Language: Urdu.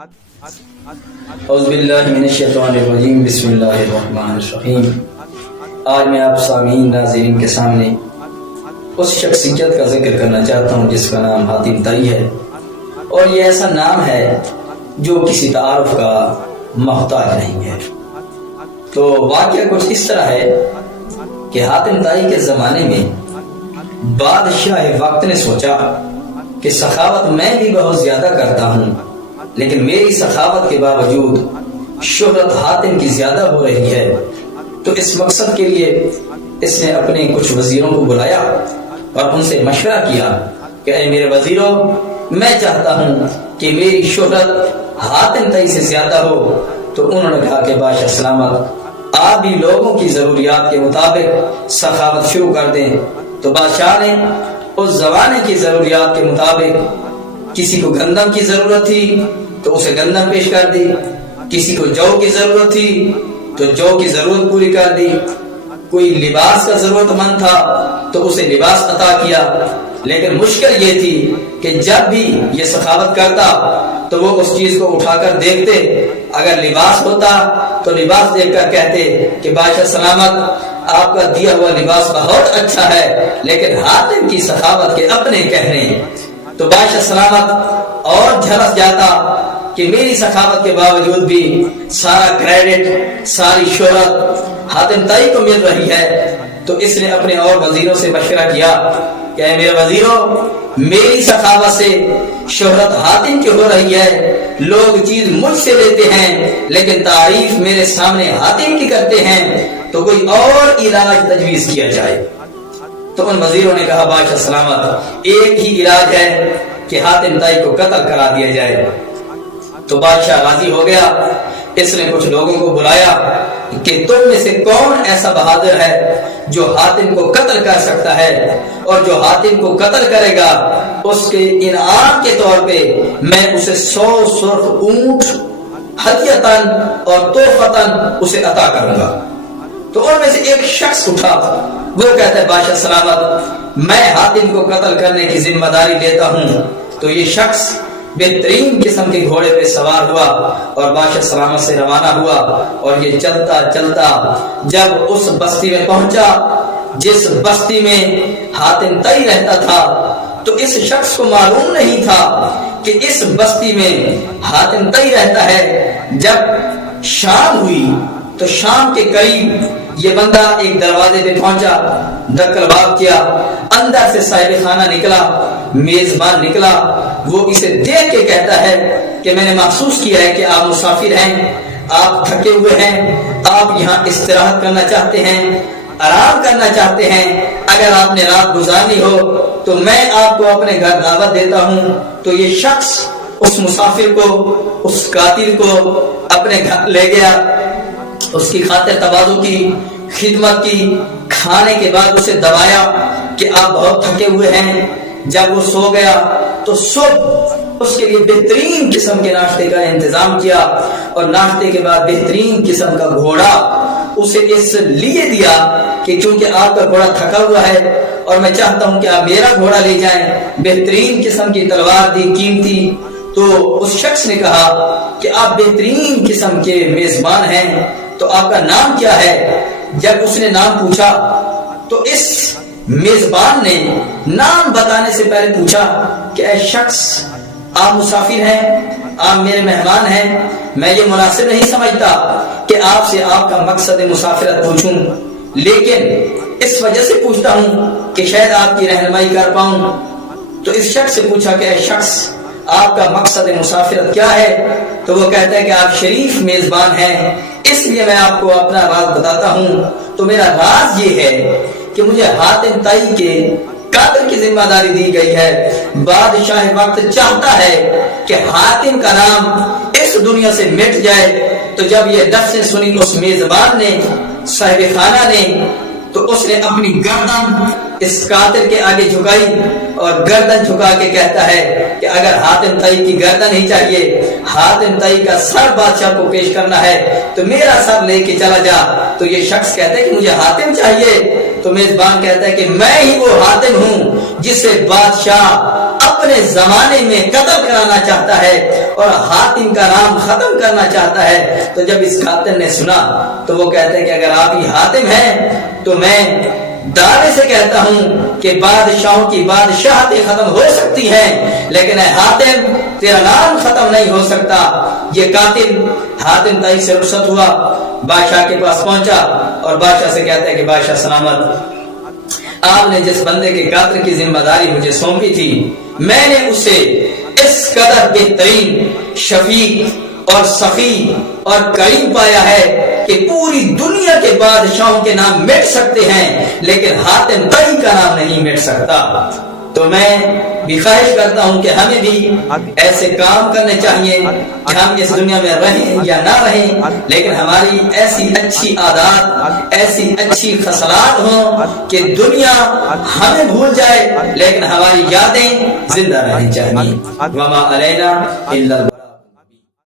اعوذ باللہ من الشیطان الرجیم، بسم اللہ الرحمن الرحیم۔ آج میں آپ سامعین ناظرین کے سامنے اس شخصیت کا ذکر کرنا چاہتا ہوں جس کا نام حاتم طائی ہے، اور یہ ایسا نام ہے جو کسی تعارف کا محتاج نہیں ہے۔ تو واقعہ کچھ اس طرح ہے کہ حاتم طائی کے زمانے میں بادشاہ وقت نے سوچا کہ سخاوت میں بھی بہت زیادہ کرتا ہوں، لیکن میری سخاوت کے باوجود شہرت حاتم کی زیادہ ہو رہی ہے۔ تو اس مقصد کے لیے اس نے اپنے کچھ وزیروں کو بلایا اور ان سے مشورہ کیا کہ اے میرے وزیروں، میں چاہتا ہوں کہ میری شہرت حاتم طائی سے زیادہ ہو۔ تو انہوں نے کہا کہ بادشاہ سلامت، آپ بھی لوگوں کی ضروریات کے مطابق سخاوت شروع کر دیں۔ تو بادشاہ نے اس زمانے کی ضروریات کے مطابق، کسی کو گندم کی ضرورت تھی تو اسے گندم پیش کر دی، کسی کو جو کی ضرورت تھی تو جو کی ضرورت پوری کر دی، کوئی لباس کا ضرورت مند تھا تو اسے لباس عطا کیا۔ لیکن مشکل یہ تھی کہ جب بھی یہ سخاوت کرتا تو وہ اس چیز کو اٹھا کر دیکھتے، اگر لباس ہوتا تو لباس دیکھ کر کہتے کہ بادشاہ سلامت، آپ کا دیا ہوا لباس بہت اچھا ہے، لیکن حاتم کی سخاوت کے اپنے کہنے۔ تو بادشاہ سلامت اور جھلس جاتا کہ میری سخاوت کے باوجود بھی سارا کریڈٹ، ساری شہرت حاتم طائی کو مل رہی ہے۔ تو اس نے اپنے اور وزیروں سے مشورہ کیا کہ اے میرے وزیروں، میری سخاوت سے شہرت حاتم کی ہو رہی ہے، لوگ چیز مجھ سے لیتے ہیں لیکن تعریف میرے سامنے حاتم کی کرتے ہیں، تو کوئی اور علاج تجویز کیا جائے۔ تو ان وزیروں نے کہا بادشاہ سلامت، ایک ہی علاج ہے کہ حاتم طائی کو قتل کرا دیا جائے۔ تو بادشاہ راضی ہو گیا۔ اس نے کچھ لوگوں کو بلایا کہ تم میں سے کون ایسا بہادر ہے جو حاتم کو قتل کر سکتا ہے، اور جو حاتم کو قتل کرے گا اس کے انعام کے طور پہ میں اسے 100 سرخ اونٹ ہدیتاً اور تحفتاً اسے عطا کروں گا۔ تو ان میں سے ایک شخص اٹھا، وہ کہتا ہے بادشاہ سلامت، میں حاتم کو قتل کرنے کی ذمہ داری لیتا ہوں۔ تو یہ شخص بہترین قسم کے گھوڑے پہ سوار ہوا اور بادشاہ سلامت سے روانہ ہوا، اور یہ چلتا چلتا جب اس بستی میں پہنچا جس بستی میں حاتم طائی رہتا تھا، تو اس شخص کو معلوم نہیں تھا کہ اس بستی میں حاتم طائی رہتا ہے۔ جب شام ہوئی تو شام کے قریب یہ بندہ ایک دروازے پہ پہنچا، دکل باب کیا، اندر سے صاحب خانہ نکلا، میزبان نکلا۔ وہ اسے دیکھ کے کہتا ہے کہ میں نے محسوس کیا ہے کہ آپ مسافر ہیں، آپ تھکے ہوئے ہیں، آپ یہاں استراحت کرنا چاہتے ہیں، آرام کرنا چاہتے ہیں، اگر آپ نے رات گزارنی ہو تو میں آپ کو اپنے گھر دعوت دیتا ہوں۔ تو یہ شخص اس مسافر کو، اس قاتل کو اپنے گھر لے گیا، اس کی خاطر تواضع کی، خدمت کی، کھانے کے بعد اسے دبایا کہ آپ بہت تھکے ہوئے ہیں۔ جب وہ سو گیا تو صبح اس کے لیے بہترین قسم کے ناشتے کا انتظام کیا، اور ناشتے کے بعد بہترین قسم کا گھوڑا اسے اس لیے دیا کہ چونکہ آپ کا گھوڑا تھکا ہوا ہے اور میں چاہتا ہوں کہ آپ میرا گھوڑا لے جائیں۔ بہترین قسم کی تلوار دی، قیمتی۔ تو اس شخص نے کہا کہ آپ بہترین قسم کے میزبان ہیں، تو آپ کا نام کیا ہے؟ جب اس نے نام پوچھا تو اس میزبان نے نام بتانے سے پہلے پوچھا کہ اے شخص، آپ مسافر ہیں، آپ میرے مہمان ہیں، میں یہ مناسب نہیں سمجھتا کہ آپ سے آپ کا مقصد مسافرت پوچھوں، لیکن اس وجہ سے پوچھتا ہوں کہ شاید آپ کی رہنمائی کر پاؤں۔ تو اس شخص سے پوچھا کہ اے شخص، آپ کا مقصد مسافرت کیا ہے؟ تو وہ کہتا ہے کہ آپ شریف میزبان ہیں، اس لیے میں آپ کو اپنا راز بتاتا ہوں۔ تو میرا راز یہ ہے کہ مجھے حاتم طائی کے قتل کی ذمہ داری دی گئی ہے۔ بادشاہ وقت چاہتا ہے کہ حاتم کا نام اس دنیا سے مٹ جائے۔ تو جب یہ لفظیں سنی اس میزبان نے، صاحب خانہ نے، تو اس نے اپنی گردن اس قاتل کے آگے جھکائی، اور گردن جھکا کے کہتا ہے کہ اگر حاتم طائی کی گردن ہی چاہیے، حاتم طائی کا سر بادشاہ کو پیش کرنا ہے تو میرا سر لے کے چلا جا۔ تو یہ شخص کہتا ہے کہ مجھے حاتم چاہیے۔ تو میزبان کہتا ہے کہ میں ہی وہ حاتم ہوں جسے بادشاہ اپنے زمانے میں قتل کرانا چاہتا ہے اور حاتم کا نام ختم کرنا چاہتا ہے۔ تو جب اس قاتل نے سنا تو وہ کہتے ہیں کہ اگر آپ ہی حاتم ہیں تو میں دعوے سے کہتا ہوں کہ بادشاہوں کی بادشاہتیں ختم ہو سکتی ہیں، لیکن اے حاتم تیرا نام ختم نہیں ہو سکتا۔ یہ قاتل حاتم طائی سے رخصت ہوا، بادشاہ کے پاس پہنچا اور بادشاہ سے کہتا ہے کہ بادشاہ سلامت، آپ نے جس بندے کے قتل کی ذمہ داری مجھے سونپی تھی، میں نے اسے اس قدر بہترین، شفیق اور سخی اور کریم پایا ہے کہ پوری دنیا کے بادشاہوں کے نام مٹ سکتے ہیں لیکن حاتم طائی کا نام نہیں مٹ سکتا۔ تو میں بھی خواہش کرتا ہوں کہ ہمیں بھی ایسے کام کرنے چاہیے کہ ہم اس دنیا میں رہیں یا نہ رہیں، لیکن ہماری ایسی اچھی عادات، ایسی اچھی خصلات ہوں کہ دنیا ہمیں بھول جائے لیکن ہماری یادیں زندہ رہنی چاہیے۔ وما علینا الا